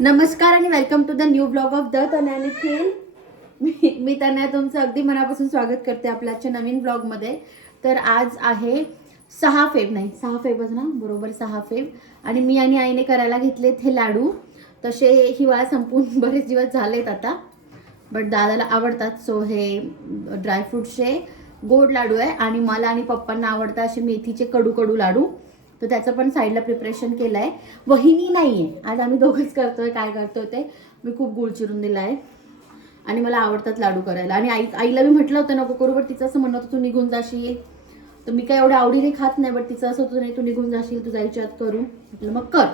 नमस्कार आणि welcome to the new blog of the Tanaya Nikhil. मी तनया तुमचं अगदी मनापासून स्वागत करते आपल्या आजच्या नवीन ब्लॉगमध्ये. तर आज आहे 6 फेब, नाही 6 फेबच ना, बरोबर 6 फेब. आणि मी आणि आईने करायला घेतलेत हे लाडू. तसे हिवाळा संपून बरेच दिवस झालेत आता, बट दादाला आवडतात. सो हे ड्रायफ्रूटचे गोड लाडू आहे आणि मला आणि पप्पांना आवडतात असे मेथीचे कडू कडू लाडू. तर त्याचं पण साईडला प्रिपरेशन केलं आहे. वहिनी नाही आहे आज, आम्ही दोघंच करतोय. काय करतोय ते मी खूप गुळ चिरून दिला आहे आणि मला आवडतात लाडू करायला. आणि आईला मी म्हटलं होतं नको करू, बट तिचं असं म्हणत होतं तू निघून जाशील. तर मी काय एवढ्या आवडीने खात नाही, बट तिचं असं होतं नाही तू निघून जाशील, तू जायच्या आत करू. म्हटलं मग कर.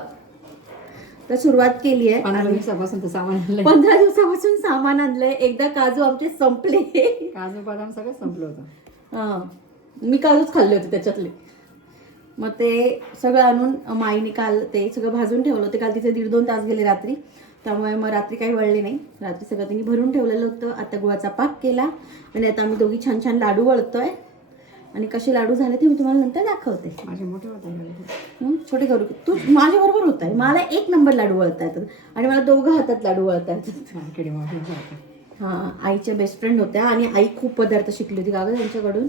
तर सुरुवात केली आहे. 15 दिवसापासून तर सामान आणलंय. 15 दिवसापासून सामान आणलंय. एकदा काजू आमचे संपले, काजू बदाम सगळं संपलं होतं. हां, मी काजूच खाल्ले होते त्याच्यातले. मग ते सगळं आणून माईने काल ते सगळं भाजून ठेवलं होतं. काल तिचे 1.5-2 तास गेले रात्री, त्यामुळे मग रात्री काही वळले नाही. रात्री सगळं त्यांनी भरून ठेवलेलं होतं. आता गुळाचा पाक केला आणि आता आम्ही दोघी छान छान लाडू वळतोय. आणि कसे लाडू झाले ते मी तुम्हाला नंतर दाखवते. माझे मोठे होते. छोटे करू. तू माझ्याबरोबर होत आहे. मला 1 नंबर लाडू वळता येतात आणि मला दोघं हातात लाडू वळता येतात. हां, आईच्या बेस्ट फ्रेंड होत्या आणि आई खूप पदार्थ शिकली होती का गं त्यांच्याकडून.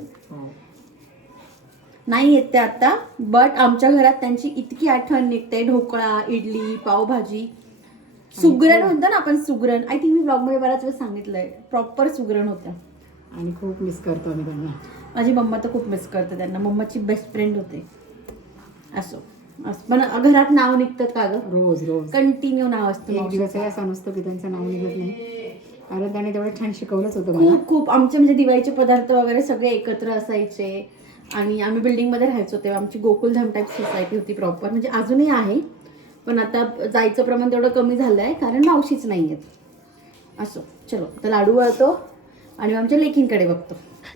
नाही येत ते आता, बट आमच्या घरात त्यांची इतकी आठवण निघते. ढोकळा, इडली, पावभाजी, सुगरण म्हणतो ना आपण, सुगरण. आय थिंक मी ब्लॉगमध्ये बऱ्याच वेळेस सांगितलंय, प्रॉपर सुगरण होत्या. आणि खूप मिस करतो आम्ही त्यांना. माझी मम्मा तर खूप मिस करते त्यांना. मम्माची बेस्ट फ्रेंड होते. असो पण घरात नाव निघतं का गं, रोज रोज कंटिन्यू नाव असतं. एक दिवस असा नसतो की त्यांचं नाव निघत नाही, कारण त्याने तेवढं छान शिकवलंच होतं मला. खूप आमचे म्हणजे दिवाळीचे पदार्थ वगैरे सगळे एकत्र असायचे. आणि आम्ही बिल्डिंगमध्ये राहायचो तेव्हा आमची गोकुलधाम टाईप सोसायटी होती प्रॉपर. म्हणजे अजूनही आहे, पण आता जायचं प्रमाण तेवढं कमी झालं आहे कारण मावशीच नाही आहेत. असो, चलो तर लाडू वळतो आणि आमच्या लेकींकडे बघतो.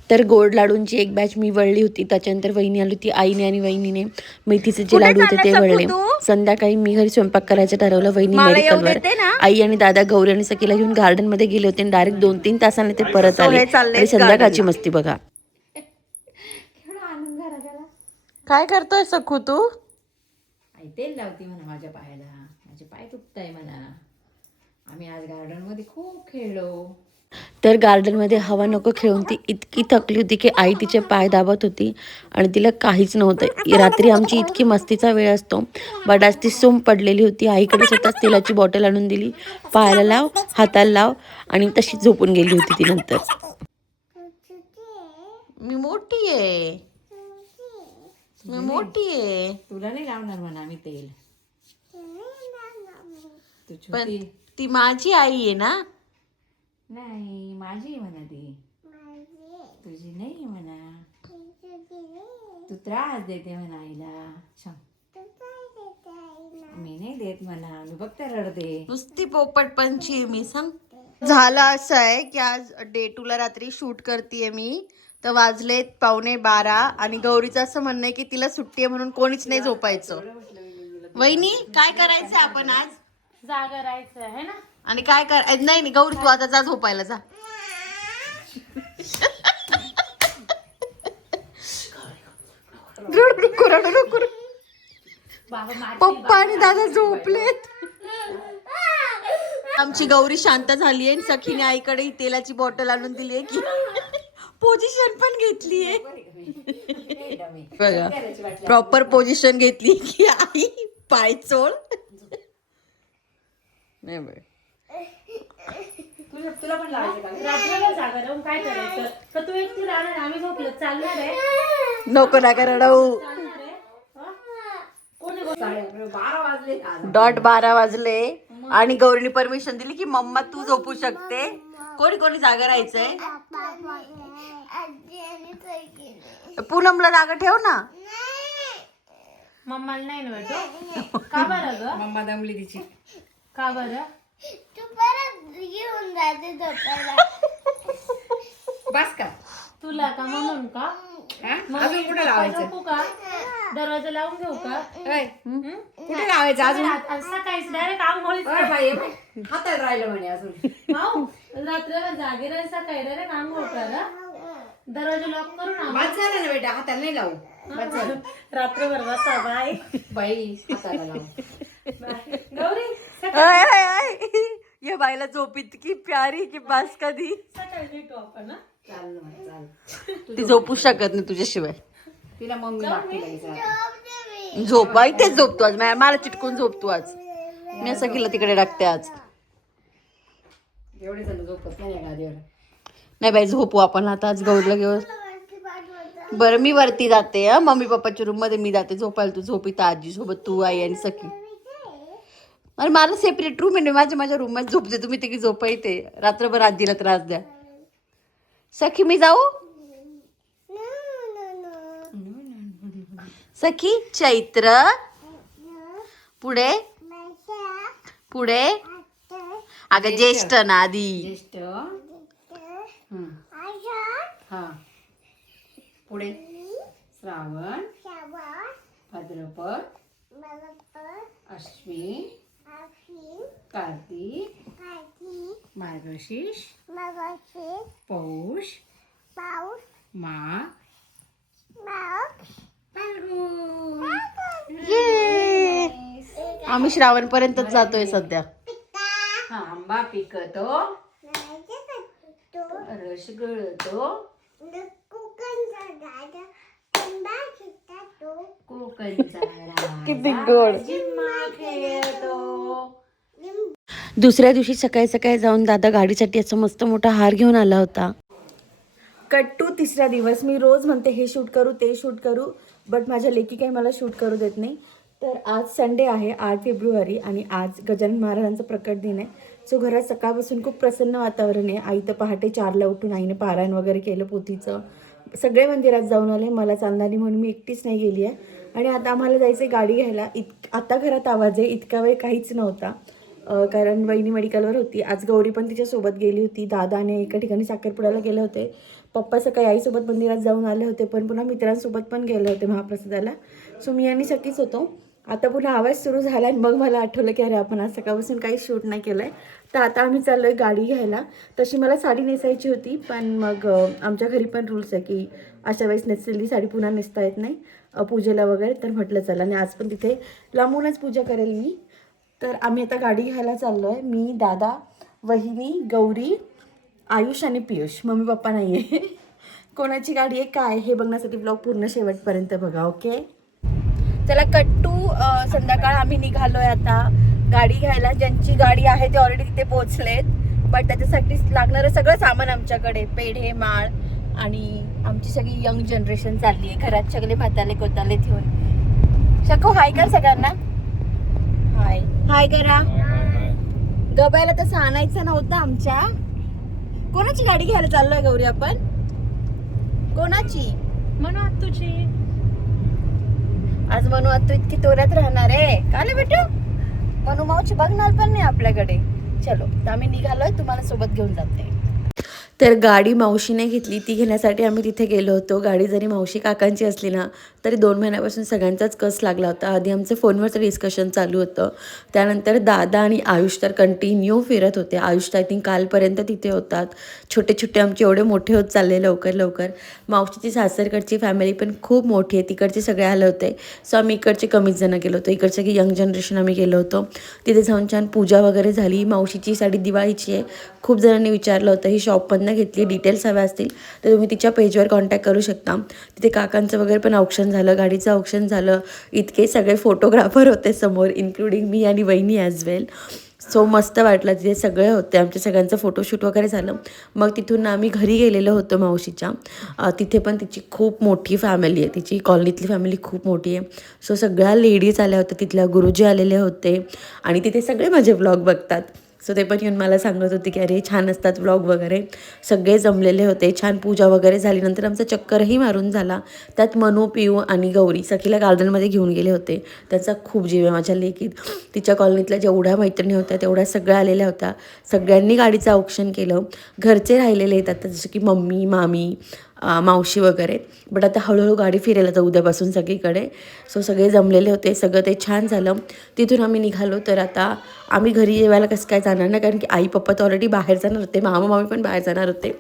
तर गोड लाडूंची एक बॅच मी वळली होती. त्याच्यानंतर वहिनी आली होती. आईने आणि वहिनीने मेथीचे जे लाडू होते ते वळले. संध्याकाळी मी घरी स्वयंपाक करायचं ठरवलं. वहिनी मेडिकलवर. आई आणि दादा गौरी आणि सखीला घेऊन गार्डन मध्ये गेले होते आणि डायरेक्ट 2-3 तासाने ते परत आले. आणि संध्याकाळची मस्ती बघा. काय करतोय सखू तू? आई तेल लावती म्हणा माझ्या पायाला, माझे पाय दुखताय म्हणा. आम्ही आज गार्डन मध्ये खूप खेळलो. तर गार्डनमध्ये हवा नको खेळून ती इतकी थकली होती की आई तिचे पाय दाबत होती आणि तिला काहीच नव्हतं. रात्री आमची इतकी मस्तीचा वेळ असतो, बट आज ती सूम पडलेली होती. आईकडे स्वतःच तेलाची बॉटल आणून दिली. पायाला लाव, हाताला लाव, आणि तशी झोपून गेली होती ती. नंतर मी मोठी आहे, मी मोठी आहे. तुला नाही लावणार म्हणा आम्ही तेल. पण ती माझी आई आहे ना. नाही, माझी म्हणा ती, तुझी नाही म्हणा. तू त्रास देते म्हणा आईला. मी नाही देत म्हणा, मी फक्त रडते. नुसती पोपट पंची मी सांग. झालं असं आहे की आज डे 2 ला रात्री शूट करतेय मी. तर वाजलेत 11:15 आणि गौरीचं असं म्हणणं आहे की तिला सुट्टी आहे म्हणून कोणीच नाही झोपायचं. वहिनी काय करायचंय आपण आज? जागरायचं आहे ना. आणि काय नाही नाही गौरी, तू आता जा झोपायला जा. पप्पा आणि दादा झोपलेत. आमची गौरी शांत झाली आहे. सखीने आईकडे ही तेलाची बॉटल आणून दिली आहे की पोझिशन पण घेतलीये बघा, प्रॉपर पोझिशन घेतली की आई पाय चोळ. नाही बघ, तुला पण लावायचं. रात्रीला जागा राहून काय करायचं? तर तू एकटी राहणार, आम्ही झोपलो. चालणार आहे? नको नका रडवू. चालणार आहे? हा? कोणी 12 वाजले. डॉट 12 वाजले आणि गौरीने परमिशन दिली की मम्मा तू झोपू शकते. कोणी कोणी जागा राहायचंय? पूनमला जागा ठेव ना. मम्माला नाही ना वाटत. का बरं ग? मम्मा दमली तिची. का बरं? तू परत घेऊन जाते झोपायला. बस का तुला का म्हणून का? अजून कुठे लावायचं? झोपू का? दरवाजा लावून घेऊ का? कुठे लावायचं अजून? सकाळीच डायरेक्ट आंघोळीच हातात राहिलं म्हणे अजून. हाव, रात्रीला जागे राहील, सकाळी डायरेक्ट आंघोळ करा. दरवाजा लॉक करून आंघोळ. बस झालं ना बेटा, हाताला नाही लावू. बस झालं. रात्रभर बसा बाय बाई हाताला लावू. Gauri I, I, I. ये बाईला झोप इतकी प्यारी की बास कधी सकाळी भेटू आपण हा. चाल ना, चाल. ती झोपू शकत नाही तुझ्याशिवाय. तिला मम्मी मागते लगेच आता. झोप बाई तेच झोपतो आज मला चिटकून झोपतो आज. मी असं केलं तिकडे टाकते आज. एवढे जण झोपत नाही गादीवर. नाही बाई झोपू आपण आता आज गौरला घेऊन. बरं मी वरती जाते हा मम्मी पप्पाच्या रूम मध्ये मी जाते झोपायला. तू झोप इथं आजी सोबत तू आई आणि सखी. अरे मला सेपरेट रूम आहे माझ्या रूम मध्ये झोपते तुम्ही तिघी झोपा इथे रात्रभर आजीला त्रास द्या. सखी मी जाऊ सखी चैत्र पुढे पुढे अगं ज्येष्ठ ना आधी. ज्येष्ठ. हा. पुढे श्रावण, भाद्रपद, अश्विन, कार्तिक, मार्गशीर्ष, पौष, माघ, फाल्गुन. आम्ही श्रावण पर्यंतच जातोय सध्या. हा, आंबा पिकतो, रस गळतो, कोकणचा किती गोड. जिम्मा खेळतो. दुसऱ्या दिवशी सकाळी सकाळी जाऊन दादा गाडीसाठी असं मस्त मोठा हार घेऊन आला होता. कट्टू तिसरा दिवस. मी रोज म्हणते हे शूट करू ते शूट करू बट माझ्या लेकी काही मला शूट करू देत नाही. तर आज संडे आहे 8 फेब्रुवारी आणि आज गजानन महाराजांचा प्रकट दिन आहे. सो घरात सकाळपासून खूप प्रसन्न वातावरण आहे. आई तर पहाटे 4ला उठून आईने पारायण वगैरे केलं पोथीचं. सगळे मंदिरात जाऊन आले. मला चांदणी म्हणून मी एकटीच नाही गेली आहे. आणि आता आम्हाला जायचं आहे गाडी घ्यायला. आता घरात आवाज आहे. इतका वेळ काहीच नव्हता कारण वहिनी मेडिकलवर होती. आज गौरी पण तिच्यासोबत गेली होती. दादाने एका ठिकाणी साखरपुड्याला गेले होते. पप्पा सकाळी आईसोबत मंदिरात जाऊन आले होते पण पुन्हा मित्रांसोबत पण गेले होते महाप्रसादाला. सो मी आणि सखीच होतो. आता पुन्हा आवाज सुरू झाला आणि मग मला आठवलं की अरे आपण आज सकाळपासून काही शूट नाही केलं आहे. तर आता आम्ही चाललो आहे गाडी घ्यायला. तशी मला साडी नेसायची होती पण मग आमच्या घरी पण रूल्स आहे की अशा वेळेस नेसलेली साडी पुन्हा नेसता येत नाही पूजेला वगैरे. तर म्हटलं चला आणि आज पण तिथे लांबूनच पूजा करेल मी. तर आम्ही आता गाडी घ्यायला चाललो आहे. मी दादा वहिनी गौरी आयुष आणि पियुष. मम्मी पप्पा नाही आहे. कोणाची गाडी आहे काय हे बघण्यासाठी ब्लॉग पूर्ण शेवटपर्यंत बघा. ओके चला कट्टू. संध्याकाळ आम्ही निघालोय आता गाडी घ्यायला. ज्यांची गाडी आहे ते ऑलरेडी तिथे पोहोचलेत बट त्याच्यासाठी लागणारं सगळं सामान आमच्याकडे पेढे माळ आणि आमची सगळी यंग जनरेशन चालली आहे. घरात सगळे म्हाताले कोताले ठेवून. शकू हाय कर सगळ्यांना. हाय हाय करा. गबायला तसं आणायचं नव्हतं आमच्या. कोणाची गाडी घ्यायला चाललोय गौरी आपण. कोणाची म्हणा तुझी. आज मनू आता इतकी तोऱ्यात राहणार आहे काले बेटू. मनू मावशी बघणार पण नाही आपल्याकडे. चलो तर आम्ही निघालोय तुम्हाला सोबत घेऊन जाते. तर गाडी मावशीने घेतली. ती घेण्यासाठी आम्ही तिथे गेलो होतो. गाडी जरी मावशी काकांची असली ना तरी 2 महिन्यापासून सगळ्यांचाच कस लागला होता. आधी आमचं फोनवरचं डिस्कशन चालू होतं. त्यानंतर दादा आणि आयुष तर कंटिन्यू फिरत होते. आयुष आय थिंक कालपर्यंत तिथे होतात. छोटे छोटे आमचे एवढे मोठे होत चालले लवकर लवकर. मावशीची सासरकडची फॅमिली पण खूप मोठी आहे. तिकडचे सगळे आले होते. सो आम्ही इकडचे कमीच जण गेलो होतो. इकडचे की यंग जनरेशन आम्ही गेलो होतो. तिथे जाऊन छान पूजा वगैरे झाली. मावशीची साडी दिवाळीची आहे. खूप जणांनी विचारलं होतं ही शॉप पण घेतली. डिटेल्स हव्या असतील तर तुम्ही तिच्या पेजवर कॉन्टॅक्ट करू शकता. तिथे काकांचं वगैरे पण ऑप्शन झालं. गाडीचं ऑप्शन झालं. इतके सगळे फोटोग्राफर होते समोर इन्क्लुडिंग मी आणि वहिनी ॲज वेल. सो मस्त वाटलं. तिथे सगळे होते. आमच्या सगळ्यांचं फोटोशूट वगैरे झालं. मग तिथून आम्ही घरी गेलेलो होतो मावशीच्या. तिथे पण तिची खूप मोठी फॅमिली आहे. तिची कॉलनीतली फॅमिली खूप मोठी आहे. सो सगळ्या लेडीज आल्या होत्या. तिथल्या गुरुजी आलेले होते आणि तिथे सगळे माझे व्लॉग बघतात. सो ते पण येऊन मला सांगत होते की अरे छान असतात व्लॉग वगैरे. सगळे जमलेले होते. छान पूजा वगैरे झाली. नंतर आमचा चक्करही मारून झाला. त्यात मनू पिऊ आणि गौरी सखीला गार्डनमध्ये घेऊन गेले होते. त्याचा खूप जीव आहे माझ्या लेकीत. तिच्या कॉलनीतल्या जेवढ्या मैत्रिणी होत्या तेवढ्या सगळ्या आलेल्या होत्या. सगळ्यांनी गाडीचं औक्षण केलं. घरचे राहिलेले आहेत आता जसं की मम्मी मामी मावशी वगैरे. बट आता हळूहळू गाडी फिरेल आता उद्यापासून सगळीकडे. सो सगळे जमलेले होते, सगळं ते छान झालं. तिथून आम्ही निघालो. तर आता आम्ही घरी जेवायला कसं काय जाणार ना, कारण की आई पप्पा तर ऑलरेडी बाहेर जाणार होते, मामा मामी पण बाहेर जाणार होते.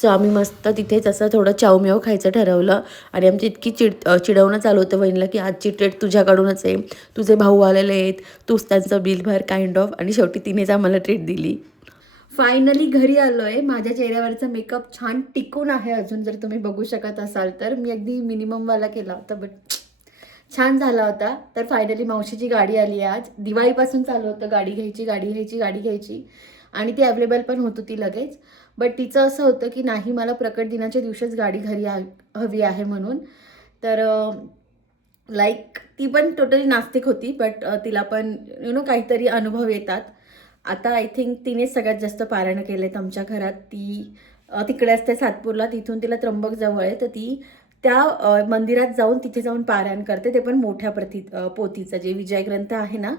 सो आम्ही मस्त तिथेच असं थोडं चावम्याव खायचं ठरवलं. आणि आमची इतकी चिडवणं चालू होतं बहिणीला की आजची ट्रीट तुझ्याकडूनच आहे, तुझे भाऊ आलेले आहेत, तूच त्यांचं बिल भर काइंड ऑफ. आणि शेवटी तिनेच आम्हाला ट्रीट दिली. फायनली घरी आलो आहे. माझ्या चेहऱ्यावरचा मेकअप छान टिकून आहे अजून, जर तुम्ही बघू शकत असाल तर. मी अगदी मिनिममवाला केला होता बट छान झाला होता. तर फायनली मावशीची गाडी आली आहे आज. दिवाळीपासून चालू होतं गाडी घ्यायची आणि ती अवेलेबल पण होत होती लगेच. बट तिचं असं होतं की नाही, मला प्रकट दिनाच्या दिवशीच गाडी घरी हवी आहे म्हणून. तर लाईक ती पण टोटली नास्तिक होती, बट तिला पण काहीतरी अनुभव येतात. आता आय थिंक तिने सगळ्यात जास्त पारायण केले आहेत आमच्या घरात. ती तिकडे असते सातपूरला, तिथून तिला त्र्यंबक जवळ आहे, तर ती त्या मंदिरात जाऊन तिथे जाऊन पारायण करते, ते पण मोठ्या पोथीचं जे विजय ग्रंथ आहे ना.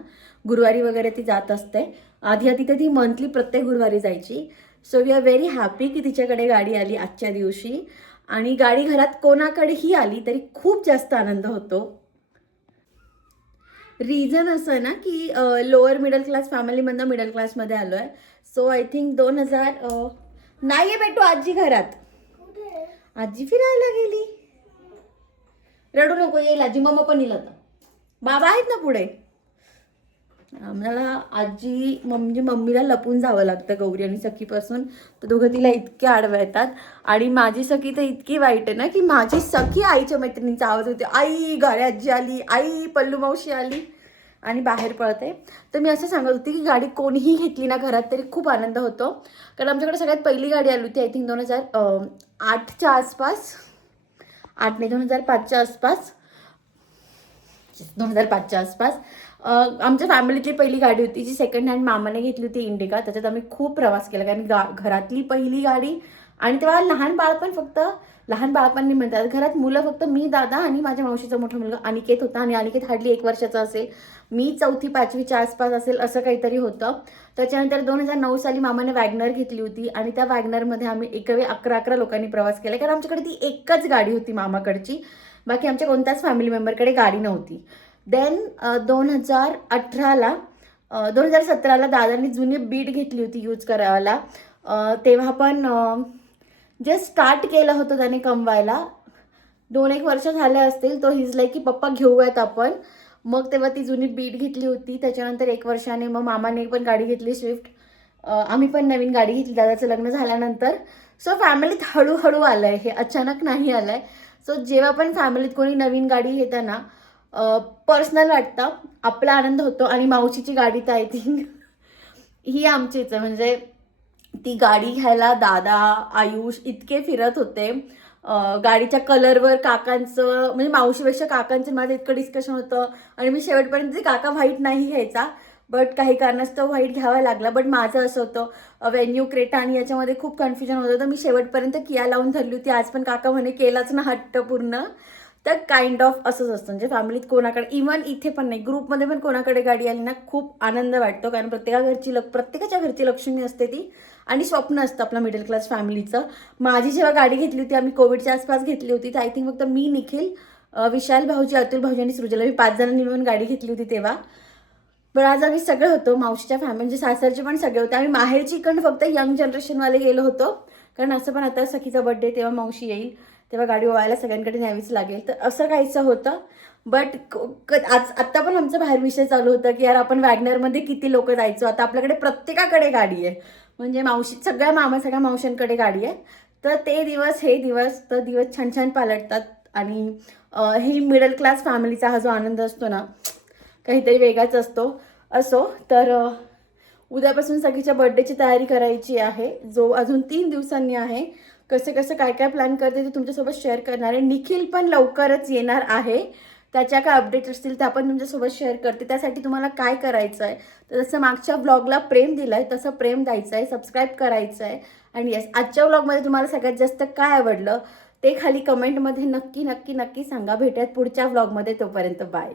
गुरुवारी वगैरे ती जात असते. आधी तिथे ती मंथली प्रत्येक गुरुवारी जायची. So we are very happy की तिच्याकडे गाडी आली आजच्या दिवशी. आणि गाडी घरात कोणाकडेही आली तरी खूप जास्त आनंद होतो. रिझन असं आहे ना की लोअर मिडल क्लास फॅमिलीमधनं मिडल क्लासमध्ये आलो आहे. सो आय थिंक 2000 नाही आहे बेटू आजी घरात. आजी फिरायला गेली. रडू नको, येईल आजी. मम्मा पण येईल आता. बाबा आहेत ना पुढे. आम्हाला आजी म्हणजे मम्मीला लपून जावं लागतं गौरी आणि सखीपासून. तर दोघं तिला इतके आडव्या येतात. आणि माझी सखी तर इतकी वाईट आहे ना की माझी सखी आईच्या मैत्रिणींचा आवाज होते, आई गाडी आजी आली, आई पल्लू मावशी आली, आणि बाहेर पळते. तर मी असं सांगत होती की गाडी कोणीही घेतली ना घरात तरी खूप आनंद होतो. कारण आमच्याकडे सगळ्यात पहिली गाडी आली होती आय थिंक 2008च्या आसपास. 2005च्या आसपास. 2005च्या आसपास आमच्या फॅमिलीतली पहिली गाडी होती, जी सेकंड हँड मामाने घेतली होती, इंडिका. त्याच्यात आम्ही खूप प्रवास केला, कारण घरातली पहिली गाडी. आणि तेव्हा लहान बाळपण नाही म्हणतात, घरात मुलं फक्त मी, दादा आणि माझ्या मावशीचा मोठा मुलगा अनिकेत होता. आणि अनिकेत हार्डली 1 वर्षाचा असेल, मी 4वी-5वीच्या आसपास असेल, असं काहीतरी होतं. त्याच्यानंतर 2009 साली मामाने वॅगनर घेतली होती. आणि त्या वॅगनरमध्ये आम्ही 11 लोकांनी प्रवास केला, कारण आमच्याकडे ती एकच गाडी होती मामाकडची. बाकी आमच्या कोणत्याच फॅमिली मेंबरकडे गाडी नव्हती. देन 2017ला दादांनी जुनी बीट घेतली होती यूज करायला. तेव्हा पण जे स्टार्ट केलं होतं त्याने कमवायला, 2-1 वर्ष झाले असतील. तो हिज लाईक की पप्पा घेऊयात आपण. मग तेव्हा ती जुनी बीट घेतली होती. त्याच्यानंतर 1 वर्षाने मग मामाने पण गाडी घेतली स्विफ्ट. आम्ही पण नवीन गाडी घेतली दादाचं लग्न झाल्यानंतर. सो फॅमिलीत हळूहळू आलं आहे, हे अचानक नाही आलं आहे. सो जेव्हा पण फॅमिलीत कोणी नवीन गाडी घेतं ना, पर्सनल वाटतं, आपला आनंद होतो. आणि मावशीची गाडी तर आय थिंक ही आमचीच आहे. म्हणजे ती गाडी घ्यायला दादा, आयुष इतके फिरत होते. गाडीच्या कलरवर काकांचं, म्हणजे मावशीपेक्षा काकांचं माझं इतकं डिस्कशन होतं. आणि मी शेवटपर्यंत ते काका व्हाईट नाही घ्यायचा, बट काही कारणास्तव व्हाईट घ्यावा लागला. बट माझं असं होतं वेन्यू क्रेटा आणि याच्यामध्ये खूप कन्फ्युजन होतं. तर मी शेवटपर्यंत किया लावून धरली होती. आज पण काका म्हणे केलाच ना हट्ट पूर्ण. तर काइंड ऑफ असंच असतं, म्हणजे फॅमिलीत कोणाकडे, इव्हन इथे पण नाही, ग्रुपमध्ये पण कोणाकडे गाडी आली ना खूप आनंद वाटतो. कारण प्रत्येकाच्या घरची लक्ष्मी असते ती. आणि स्वप्न असतं आपलं मिडल क्लास फॅमिलीचं. माझी जेव्हा गाडी घेतली होती, आम्ही कोविडच्या आसपास घेतली होती, तर आय थिंक फक्त मी, निखिल, विशाल भाऊजी, अतुल भाऊजी आणि सृजला, मी 5 जणांनी मिळून गाडी घेतली होती तेव्हा. पण आज आम्ही सगळे होतो, मावशीच्या म्हणजे सासरचे पण सगळे होते. आम्ही माहेरची इकडून फक्त यंग जनरेशनवाले गेलो होतो. कारण असं पण आता सखीचा बर्थडे तेव्हा मावशी येईल, तेव्हा गाडी ओवायला सगळ्यांकडे न्यावीच लागेल. तर असं काहीचं होतं. बट आत्ता पण आमचा बाहेर विषय चालू होता की यार आपण वॅगनरमध्ये किती लोक जायचो. आता आपल्याकडे प्रत्येकाकडे गाडी आहे, म्हणजे सगळ्या मावशांकडे गाडी आहे. तर ते दिवस हे दिवस छान छान पालटतात. आणि ही मिडल क्लास फॅमिलीचा हा जो आनंद असतो ना, काहीतरी वेगळाच असो. तर उद्यापासून सगळीच्या बर्थडेची तयारी करायची आहे, जो अजून 3 दिवसांनी आहे. कसं काय प्लॅन करते ते तुमच्यासोबत शेअर करणार आहे. निखिल पण लवकरच येणार आहे, त्याच्या काय अपडेट्स असतील त्या पण तुमच्यासोबत शेअर करते. त्यासाठी तुम्हाला काय करायचं आहे, तर जसं मागच्या ब्लॉगला प्रेम दिलं आहे तसं प्रेम द्यायचं आहे, सबस्क्राईब करायचं आहे. आणि येस, आजच्या ब्लॉगमध्ये तुम्हाला सगळ्यात जास्त काय आवडलं ते खाली कमेंटमध्ये नक्की सांगा. भेटूयात पुढच्या ब्लॉगमध्ये, तोपर्यंत बाय.